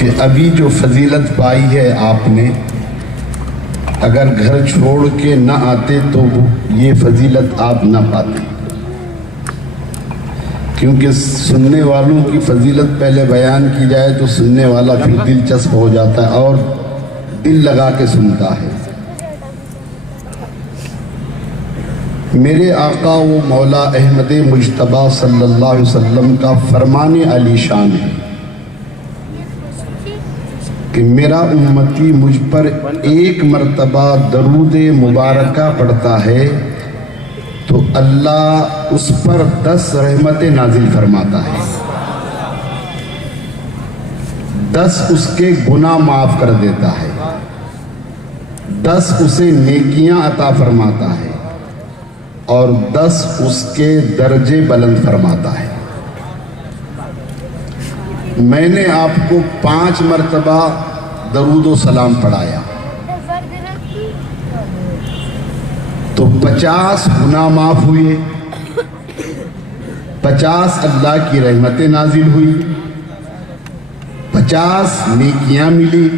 کہ ابھی جو فضیلت پائی ہے آپ نے، اگر گھر چھوڑ کے نہ آتے تو یہ فضیلت آپ نہ پاتے، کیونکہ سننے والوں کی فضیلت پہلے بیان کی جائے تو سننے والا پھر دلچسپ ہو جاتا ہے اور دل لگا کے سنتا ہے۔ میرے آقا و مولا احمد مجتبیٰ صلی اللہ علیہ وسلم کا فرمان علی شان ہے کہ میرا امتی مجھ پر ایک مرتبہ درود مبارکہ پڑھتا ہے تو اللہ اس پر 10 رحمت نازل فرماتا ہے، 10 اس کے گناہ معاف کر دیتا ہے، 10 اسے نیکیاں عطا فرماتا ہے اور 10 اس کے درجے بلند فرماتا ہے۔ میں نے آپ کو 5 مرتبہ درود و سلام پڑھایا تو 50 گناہ معاف ہوئے، 50 اللہ کی رحمتیں نازل ہوئی، 50 نیکیاں ملی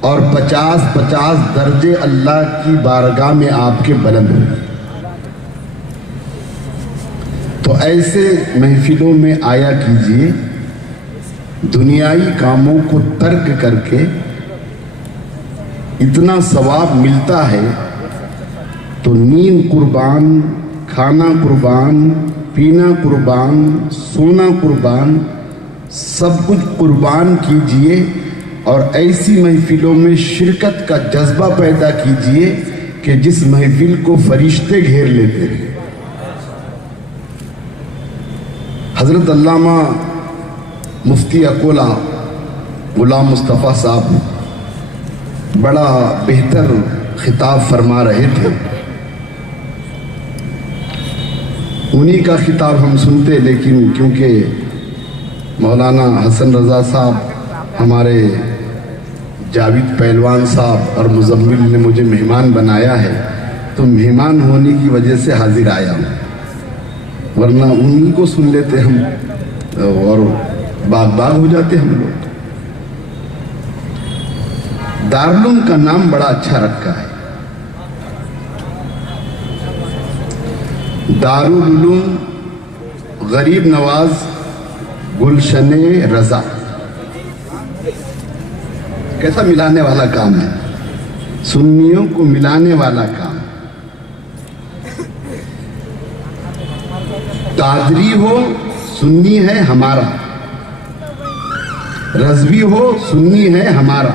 اور 50 درجے اللہ کی بارگاہ میں آپ کے بلند ہوئے۔ تو ایسے محفلوں میں آیا کیجئے، دنیائی کاموں کو ترک کر کے اتنا ثواب ملتا ہے تو نیند قربان، کھانا قربان، پینا قربان، سونا قربان، سب کچھ قربان کیجئے اور ایسی محفلوں میں شرکت کا جذبہ پیدا کیجئے کہ جس محفل کو فرشتے گھیر لیتے ہیں۔ حضرت علامہ مفتی اکولہ غلام مصطفیٰ صاحب بڑا بہتر خطاب فرما رہے تھے، انہی کا خطاب ہم سنتے، لیکن کیونکہ مولانا حسن رضا صاحب، ہمارے جاوید پہلوان صاحب اور مزمل نے مجھے مہمان بنایا ہے تو مہمان ہونے کی وجہ سے حاضر آیا ہوں، ورنہ انہی کو سن لیتے ہم اور باغ ہو جاتے ہم لوگ۔ دارالعلوم کا نام بڑا اچھا رکھا ہے، دارالعلوم غریب نواز گلشن رضا، کیسا ملانے والا کام ہے، سنیوں کو ملانے والا کام۔ قادری ہو سنی ہے ہمارا، رضوی ہو سنی ہے ہمارا،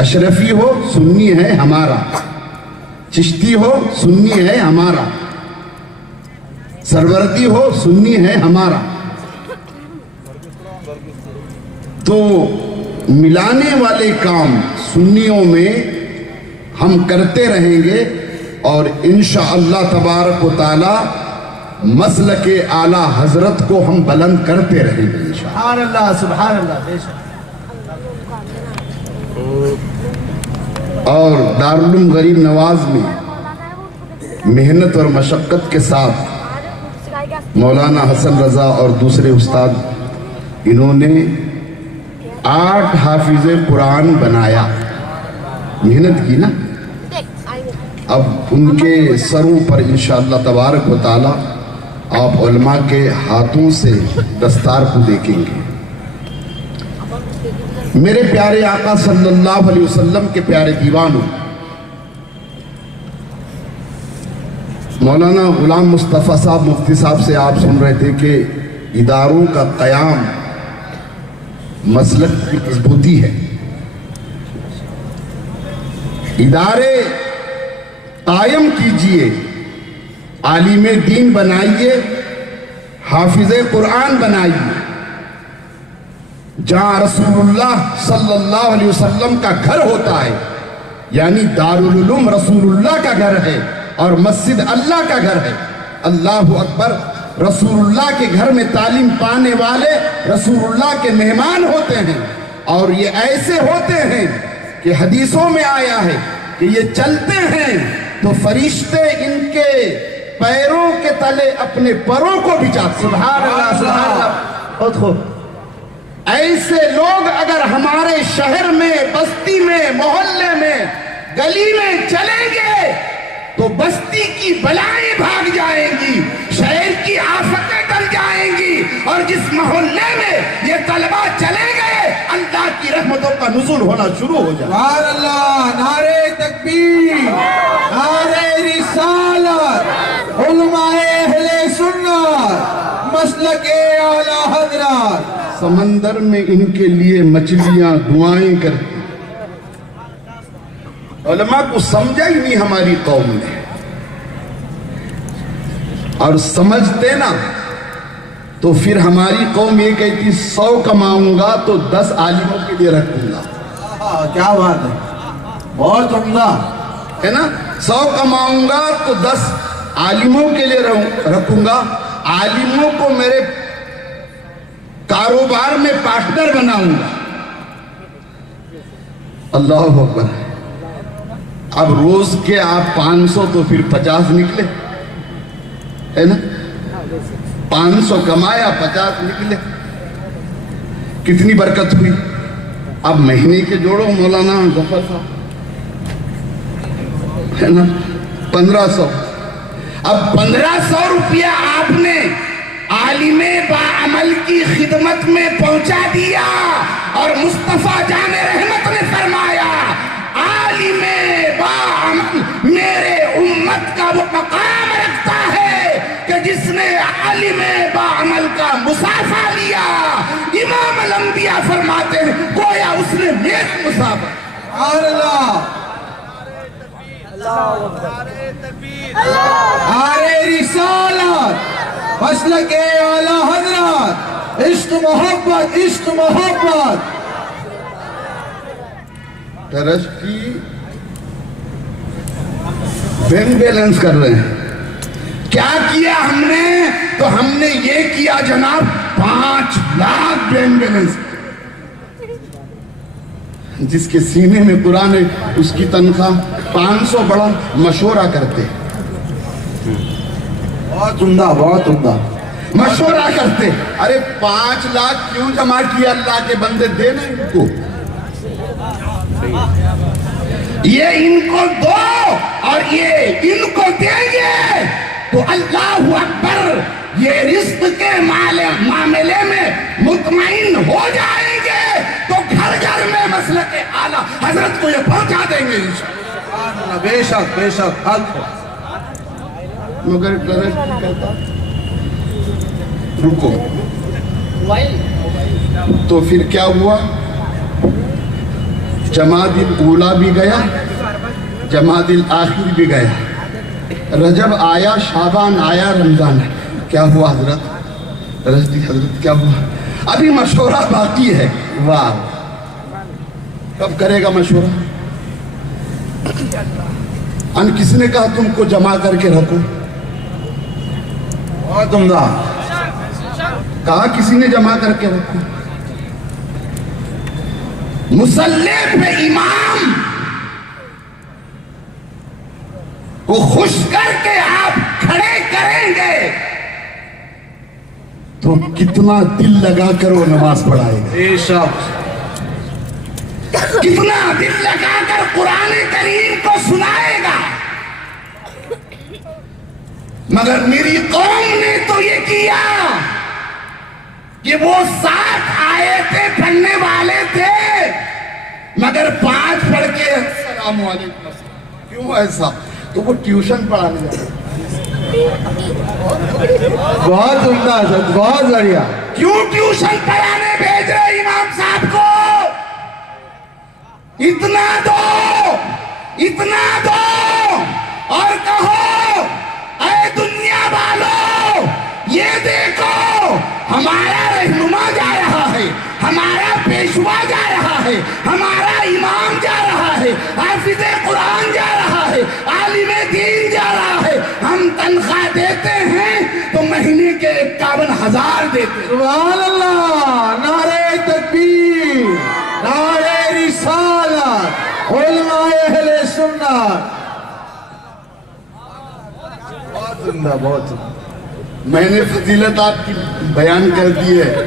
اشرفی ہو سنی ہے ہمارا، چشتی ہو سنی ہے ہمارا، سروردی ہو سنی ہے ہمارا۔ تو ملانے والے کام سنیوں میں ہم کرتے رہیں گے اور انشاءاللہ تبارک و تعالی مسلک اعلیٰ حضرت کو ہم بلند کرتے رہیں گے انشاءاللہ۔ سبحان اللہ، سبحان اللہ، بے شک۔ اور دارالعلوم غریب نواز میں محنت اور مشقت کے ساتھ مولانا حسن رضا اور دوسرے استاد، انہوں نے 8 حافظ قرآن بنایا، محنت کی نا۔ اب ان کے سروں پر انشاءاللہ تبارک و تعالی آپ علماء کے ہاتھوں سے دستار کو دیکھیں گے۔ میرے پیارے آقا صلی اللہ علیہ وسلم کے پیارے دیوانوں، مولانا غلام مصطفیٰ صاحب مفتی صاحب سے آپ سن رہے تھے کہ اداروں کا قیام مسلک کی مضبوطی ہے، ادارے قائم کیجئے، عالم دین بنائیے، حافظ قرآن بنائیے۔ جہاں رسول اللہ صلی اللہ علیہ وسلم کا گھر ہوتا ہے، یعنی دارالعلوم رسول اللہ کا گھر ہے اور مسجد اللہ کا گھر ہے۔ اللہ اکبر، رسول اللہ کے گھر میں تعلیم پانے والے رسول اللہ کے مہمان ہوتے ہیں، اور یہ ایسے ہوتے ہیں کہ حدیثوں میں آیا ہے کہ یہ چلتے ہیں تو فرشتے ان کے پیروں کے تلے اپنے پروں کو بچھاتے ہیں۔ سبحان اللہ، سبحان اللہ، بہت خوب۔ ایسے لوگ اگر ہمارے شہر میں، بستی میں، محلے میں، گلی میں چلیں گے تو بستی کی بلائیں بھاگ جائیں گی، شہر کی آفتیں ٹل جائیں گی، اور جس محلے میں یہ طلبہ چلے گئے اللہ کی رحمتوں کا نزول ہونا شروع ہو جائے۔ سبحان اللہ، نعرہ تکبیر، نعرہ رسالت، علماء اہل سنت، مسلک اعلیٰ حضرات۔ سمندر میں ان کے لیے مچھلیاں دعائیں کرتی، علماء کو سمجھا ہی نہیں ہماری قوم نے، اور سمجھتے نا تو پھر ہماری قوم یہ کہتی 100 کماؤں گا تو 10 عالموں کے لیے رکھوں گا۔ کیا بات ہے، بہت عمدہ ہے نا، 100 کماؤں گا تو 10 عالموں کے لیے رکھوں گا، عالموں کو میرے کاروبار میں پارٹنر بناؤں گا۔ اللہ اکبر۔ اب روز کے آپ 500 تو پھر 50 نکلے، ہے نا، 500 کمایا 50 نکلے، کتنی برکت ہوئی۔ اب مہینے کے جوڑو مولانا ظفر صاحب، ہے نا، 1500۔ اب 1500 روپیہ آپ نے عالم باعمل کی خدمت میں پہنچا دیا، اور مصطفیٰ جان رحمت نے فرمایا عالم باعمل میرے امت کا وہ مقام رکھتا ہے کہ جس نے عالم باعمل کا مسافہ لیا۔ امام الانبیاء فرماتے ہیں گویا اس نے میرا مسافہ۔ سبحان اللہ، نعرہ رسالت، مسلک اعلیٰ حضرات، عشق محبت، عشق محبت۔ ٹرسٹی بینک بیلنس کر رہے ہیں، کیا کیا ہم نے؟ تو ہم نے یہ کیا جناب 5 لاکھ بینک بیلنس، جس کے سینے میں قرآن ہے اس کی تنخواہ 500 بڑا مشورہ کرتے، بہت عمدہ، بہت عمدہ۔ مشورہ کرتے، ارے 5 لاکھ کیوں جمع کیا اللہ کے بندے، دینا ان کو، یہ ان کو دو اور یہ ان کو دیں گے تو اللہ اکبر، یہ رزق کے معاملے میں مطمئن ہو جائیں گے، تو گھر گھر میں مسلک اعلیٰ حضرت کو یہ پہنچا دیں گے انشاءاللہ۔ بے شک، بے شک، حق ہے۔ مگر ٹرسٹ کہتا رکو، تو پھر کیا ہوا؟ جمادی الاولیٰ بھی گیا، جمادی الاخر بھی گیا، رجب آیا، شعبان آیا، رمضان آیا، کیا ہوا حضرت؟ رشدی حضرت کیا ہوا؟ ابھی مشورہ باقی ہے۔ واہ، کب کرے گا مشورہ؟ ان کس نے کہا تم کو جمع کر کے رکھو؟ بہت عمدہ۔ کہا کسی نے جمع کر کے رکھو؟ مصلی پہ امام کو خوش کر کے آپ کھڑے کریں گے تو کتنا دل لگا کر وہ نماز پڑھائے گا، بے شک، کتنا دل لگا کر قرآن کریم کو سنائے گا۔ مگر میری قوم نے تو یہ کیا کہ وہ 7 آیتیں پڑھنے والے تھے مگر 5 پڑھ کے السلام علیکم۔ کیوں ایسا؟ تو وہ ٹیوشن پڑھانے جا رہے، بہت عمدہ حضرت، بہت بڑھیا۔ کیوں ٹیوشن پڑھانے بھیج رہے امام صاحب کو؟ اتنا دو، اتنا دو، اور کہو اے دنیا والو یہ دیکھو ہمارا رہنما جا رہا ہے، ہمارا پیشوا جا رہا ہے، ہمارا امام جا رہا ہے، حافظ قرآن جا رہا ہے، عالم دین جا رہا ہے، ہم تنخواہ دیتے ہیں تو مہینے کے 51,000 دیتے ہیں۔ سبحان اللہ، نعرہ تکبیر، نعرہ رسالت، علماء اہل سنت۔ بہت عمدہ، بہت عمدہ۔ میں نے فضیلت آپ کی بیان کر دی ہے،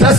10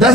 10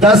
10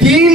3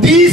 30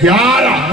11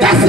10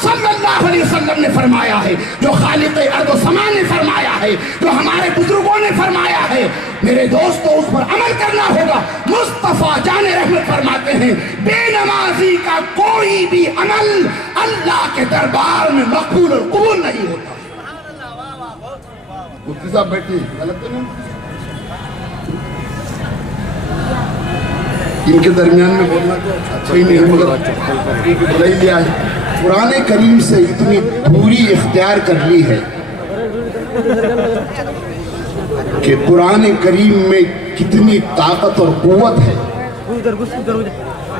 صلی اللہ علیہ وسلم نے فرمایا ہے، جو خالق ارض و سما نے فرمایا ہے، جو ہمارے بزرگوں نے فرمایا ہے، میرے دوستو اس پر عمل کرنا ہوگا۔ مصطفیٰ جان رحمت فرماتے ہیں بے نمازی کا کوئی بھی عمل اللہ کے دربار میں مقبول اور قبول نہیں ہوتا۔ مفتی صاحب بیٹھے غلط تو نہیں؟ ان کے درمیان میں بولنا اچھا ہی نہیں، مگر بلا ہی لیا ہے۔ قرآن کریم سے اتنی دوری اختیار کر لی ہے کہ قرآن کریم میں کتنی طاقت اور قوت ہے۔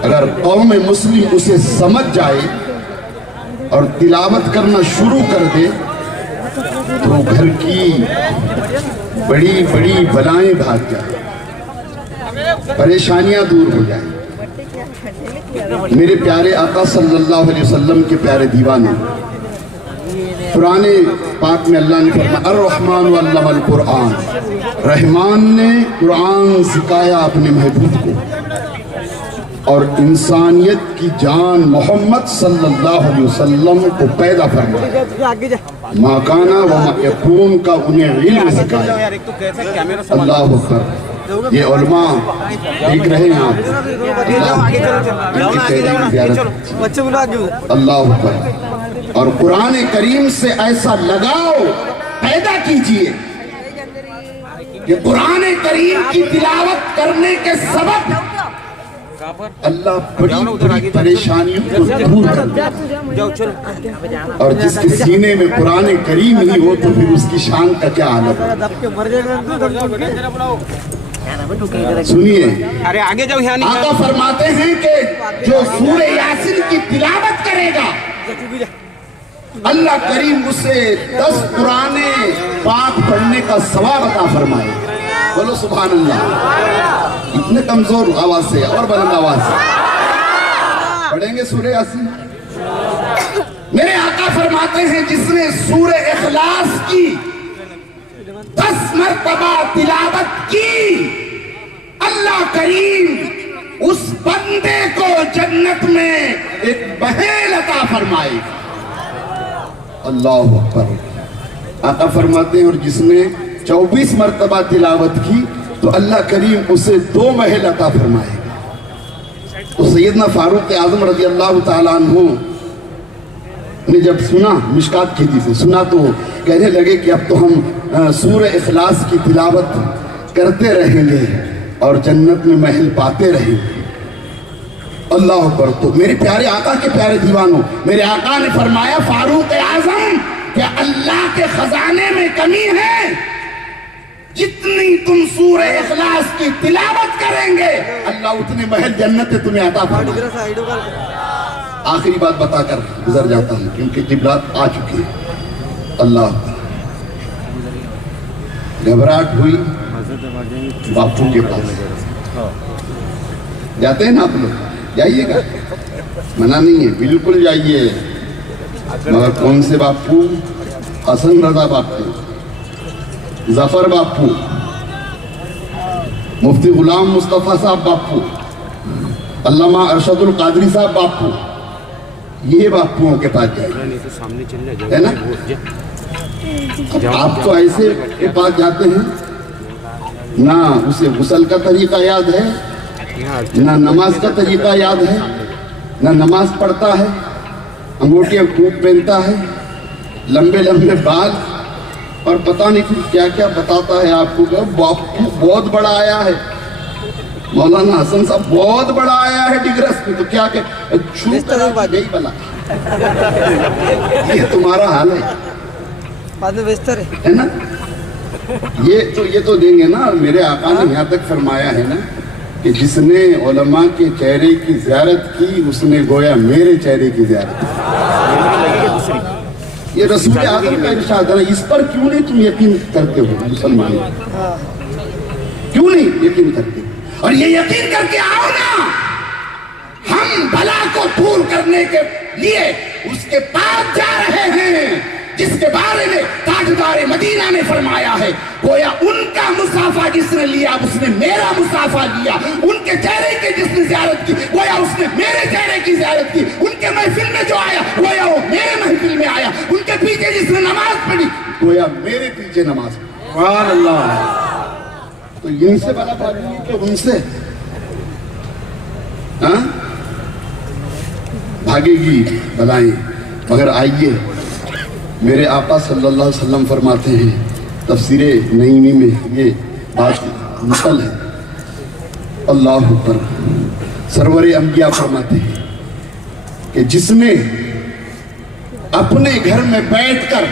اگر قوم مسلم اسے سمجھ جائے اور تلاوت کرنا شروع کر دے تو گھر کی بڑی بڑی بلائیں بھاگ جائیں، پریشانیاں دور ہو جائیں۔ میرے پیارے آقا صلی اللہ علیہ وسلم کے پیارے دیوانے، قرآن پاک میں اللہ نے فرمایا الرحمن علم القرآن، رحمان نے قرآن سکھایا اپنے محبوب کو، اور انسانیت کی جان محمد صلی اللہ علیہ وسلم کو پیدا فرمایا، ما کانا و ما یکون کا انہیں علم سکھایا۔ اللہ اکبر، یہ علماء دیکھ رہے ہیں آپ، اللہ اکبر، اور قرآن کریم سے ایسا لگاؤ پیدا کیجئے کہ قرآن کریم کی تلاوت کرنے کے سبب اللہ بڑی بڑی پریشانیوں کو دور کر دے، اور جس کے سینے میں قرآن کریم ہی ہو تو پھر اس کی شان کا کیا حالت ہے۔ سنیے، آقا فرماتے ہیں کہ جو سورہ یاسین کی تلاوت کرے گا اللہ کریم اسے 10 قرآن پاک پڑھنے کا ثواب عطا فرمائے۔ بولو سبحان اللہ۔ اتنے کمزور آواز سے اور بلند آواز سے پڑھیں گے سورہ یاسین۔ میرے آقا فرماتے ہیں جس نے سورہ اخلاص کی 10 مرتبہ تلاوت کی، اللہ کریم اس بندے کو جنت میں ایک بہیل عطا فرمائے گا۔ اللہ اکبر۔ آقا فرماتے ہیں اور جس نے 24 مرتبہ تلاوت کی تو اللہ کریم اسے 2 محل عطا فرمائے گا۔ تو سیدنا فاروق اعظم رضی اللہ تعالیٰ عنہ نے جب سنا، مشکات کھیتی سے سنا، تو کہنے لگے کہ اب تو ہم سورہ اخلاص کی تلاوت کرتے رہیں گے اور جنت میں محل پاتے رہیں گے۔ اللہ اکبر۔ تو میرے پیارے آقا کے پیارے دیوانوں، میرے آقا نے فرمایا فاروق اعظم کہ اللہ کے خزانے میں کمی ہے، جتنی تم سورہ اخلاص کی تلاوت کریں گے اللہ اتنے محل جنت تمہیں عطا فرمائے۔ آخری بات بتا کر گزر جاتا ہوں کیونکہ جبرات آ چکے ہیں۔ اللہ، گھبراہٹ ہوئی باپو کے پاس جاتے ہیں نا آپ لوگ، جائیے گا، منع نہیں ہے، بالکل جائیے، مگر کون سے باپو؟ حسن رضا باپو، ظفر باپو، مفتی غلام مصطفیٰ صاحب باپو، علامہ ارشد القادری صاحب باپو، یہ باپوؤں کے پاس جائیے، ہے نا؟ آپ تو ایسے کے پاس جاتے ہیں، نہ اسے غسل کا طریقہ یاد ہے، نہ نماز کا طریقہ یاد ہے، نہ نماز پڑھتا ہے، انگوٹھیاں خوب پہنتا ہے، لمبے لمبے بال، اور پتہ نہیں پھر کیا کیا بتاتا ہے آپ کو کہ باپو بہت بڑا آیا ہے، مولانا حسن صاحب بہت بڑا آیا ہے ڈگرس میں، تو کیا کہ یہی بلا یہ تمہارا حال ہے نا؟ یہ تو دیں گے نا۔ میرے آقا نے یہاں تک فرمایا ہے نا کہ جس نے علماء کے چہرے کی زیارت کی اس نے گویا میرے چہرے کی زیارت کی۔ یہ رسول اعظم کا ارشاد ہے، اس پر کیوں نہیں تم یقین کرتے ہو مسلمان؟ کیوں نہیں یقین کرتے؟ اور یہ یقین کر کے آؤ نا، ہم بلا کو دور کرنے کے لیے اس کے پاس جا رہے ہیں جس کے بارے میں تاجدار مدینہ نے فرمایا ہے گویا ان کا مصافحہ جس نے لیا اس نے میرا مصافحہ لیا، ان کے چہرے کے جس نے زیارت کی گویا اس نے میرے چہرے کی زیارت کی، ان کے محفل میں جو آیا گویا وہ میرے محفل میں آیا، ان کے پیچھے جس نے نماز پڑھی گویا میرے پیچھے نماز پڑھی۔ سبحان اللہ۔ تو ان سے بلا بھاگیں گے کہ ان سے بھاگے گی بلائیں؟ مگر آئیے، میرے آقا صلی اللہ علیہ وسلم فرماتے ہیں، تفسیر نعیمی میں یہ بات نقل ہے، اللہ اکبر، سرور انبیاء فرماتے ہیں کہ جس نے اپنے گھر میں بیٹھ کر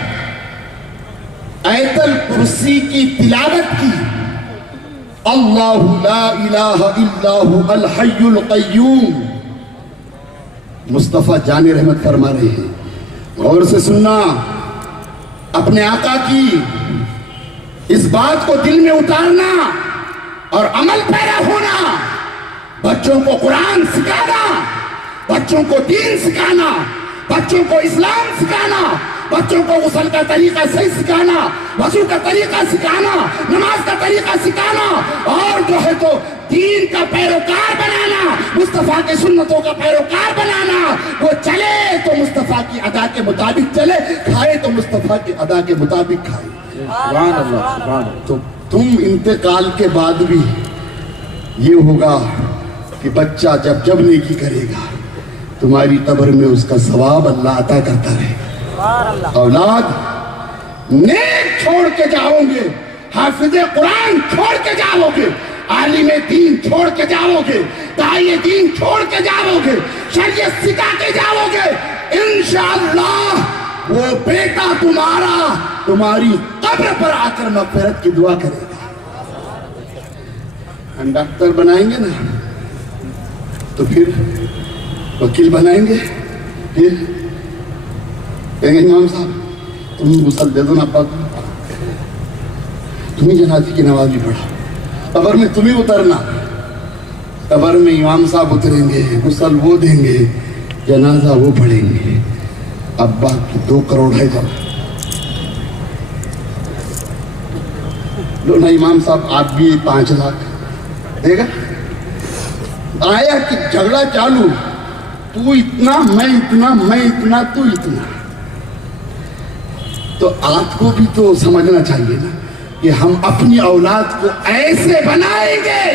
آیت الکرسی کی تلاوت کی، اللہ لا الہ الا هو الحی القیوم، مصطفیٰ جان رحمت فرما رہے ہیں، غور سے سننا، اپنے آقا کی اس بات کو دل میں اتارنا اور عمل پیرا ہونا، بچوں کو قرآن سکھانا، بچوں کو دین سکھانا، بچوں کو اسلام سکھانا، بچوں کو غسل کا طریقہ صحیح سکھانا، وضو کا طریقہ سکھانا، نماز کا طریقہ سکھانا، اور جو ہے تو دین کا پیروکار بنانا، مصطفیٰ کے سنتوں کا پیروکار بنانا، وہ چلے تو مصطفیٰ کی ادا کے مطابق چلے، کھائے تو مصطفیٰ کی ادا کے مطابق کھائے۔ سبحان اللہ، سبحان اللہ۔ تو تم انتقال کے بعد بھی یہ ہوگا کہ بچہ جب نیکی کرے گا تمہاری قبر میں اس کا ثواب اللہ عطا کرتا رہے گا۔ اولاد نیک چھوڑ کے جاؤ گے، حافظ قرآن چھوڑ کے جاؤ گے، عالم دین چھوڑ کے جاؤ گے، داعی دین چھوڑ کے جاؤ گے، شریعت سکھا کے جاؤ گے، انشاءاللہ وہ بیٹا تمہارا تمہاری قبر پر آ کر مغفرت کی دعا کرے گا۔ ہم ڈاکٹر بنائیں گے نا تو پھر وکیل بنائیں گے، پھر کہیں گے امام صاحب تم غسل دے دو نا پاک، تمہیں جنازے کی نماز بھی پڑھا، قبر میں تمہیں اترنا، قبر میں امام صاحب اتریں گے، غسل وہ دیں گے، جنازہ وہ پڑھیں گے، ابا کی 2 کروڑ ہے جب لو نا امام صاحب آپ بھی 5 لاکھ دے گا۔ آیا کہ جھگڑا چالو، تو اتنا میں اتنا میں اتنا تو اتنا، تو آپ کو بھی تو سمجھنا چاہیے نا کہ ہم اپنی اولاد کو ایسے بنائیں گے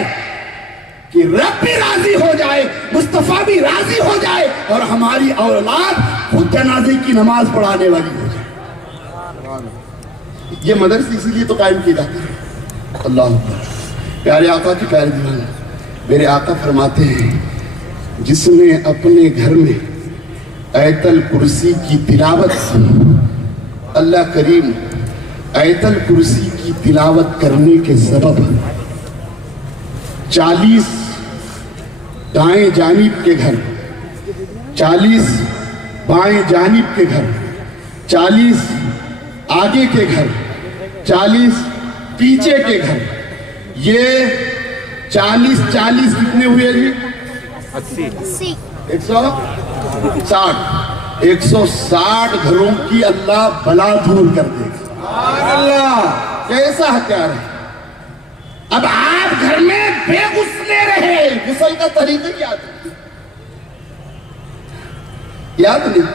کہ رب بھی راضی ہو جائے، مصطفیٰ بھی راضی ہو جائے، اور ہماری اولاد خود جنازے کی نماز پڑھانے والی ہو جائے۔ یہ مدرسے اسی لیے تو قائم کی جاتی ہے۔ اللہ اکبر، پیارے آقا کی پیارے دیوانے، میرے آقا فرماتے ہیں جس نے اپنے گھر میں آیت الکرسی کی تلاوت کی، اللہ کریم آیت الکرسی کی تلاوت کرنے کے سبب 40 دائیں جانب کے گھر، 40 بائیں جانب کے گھر، 40 آگے کے گھر، 40 پیچھے کے گھر، یہ 40 کتنے ہوئے جی؟ 160 گھروں کی اللہ بلا دور کر دے گا۔ سبحان اللہ۔ کیسا ہتھیار ہے؟ اب آپ گھر میں بے غسلے رہے، غسل کا طریقہ یاد نہیں،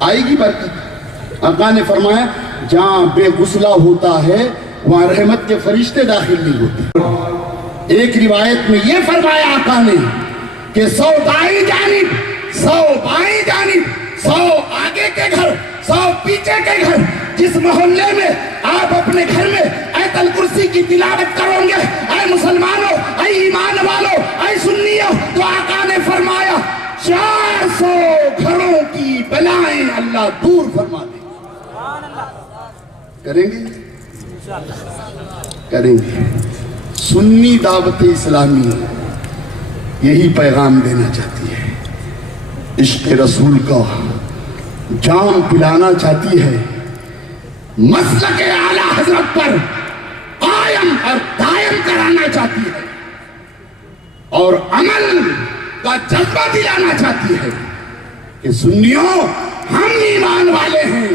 آئے گی برکت۔ آقا نے فرمایا جہاں بے غسلہ ہوتا ہے وہاں رحمت کے فرشتے داخل نہیں ہوتے۔ ایک روایت میں یہ فرمایا آقا نے کہ 100 دائیں جانب، 100 بائیں جانب، 100 آگے کے گھر، 100 پیچھے کے گھر، جس محلے میں آپ اپنے گھر میں آیت الکرسی کی تلاوت کرو گے، اے مسلمانوں، اے ایمان والوں، اے سنیوں، تو آقا نے فرمایا 400 گھروں کی بلائیں اللہ دور فرما دے گا۔ کریں گے؟ کریں گے۔ سنی دعوت اسلامی یہی پیغام دینا چاہتی ہے، عشق رسول کا جام پلانا چاہتی ہے، مسلک اعلیٰ حضرت پر قائم اور دائم کرانا چاہتی ہے، اور عمل کا جذبہ دلانا چاہتی ہے کہ سنیوں ہم ایمان والے ہیں،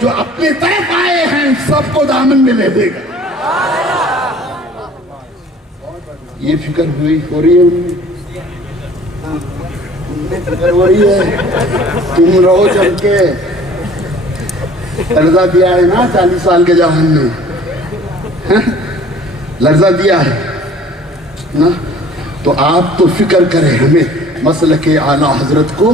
جو اپنی طرف آئے ہیں سب کو دامن میں لے دے گا. یہ فکر ہو رہی ہے انہیں فکر ہو رہی ہے. تم رہو چل کے لرزہ دیا ہے نا 40 سال کے جوان نے, لرزہ دیا ہے نا. تو آپ تو فکر کریں, ہمیں مسلک اعلیٰ حضرت کو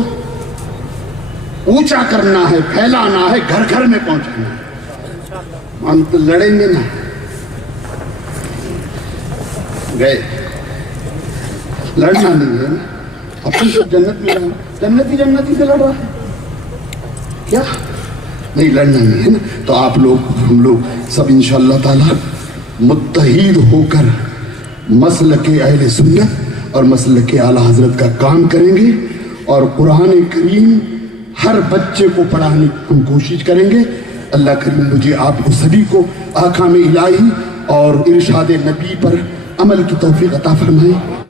اونچا کرنا ہے, پھیلانا ہے, گھر گھر میں پہنچانا ہے. ہم تو لڑیں گے نا. گئے لڑنا نہیں ہے نا, اپنی سب جنت میں رہا, جنتی سے لڑ رہا ہے کیا؟ نہیں, لڑنا نہیں ہے نا. تو آپ لوگ ہم لوگ سب انشاءاللہ تعالی متحد ہو کر مسلک اہل سنت اور مسلک اعلیٰ حضرت کا کام کریں گے, اور قرآن کریم ہر بچے کو پڑھانے کی ہم کوشش کریں گے. اللہ کریم مجھے آپ کو سبھی کو احکام الہی اور ارشاد نبی پر عمل کی توفیق عطا فرمائے.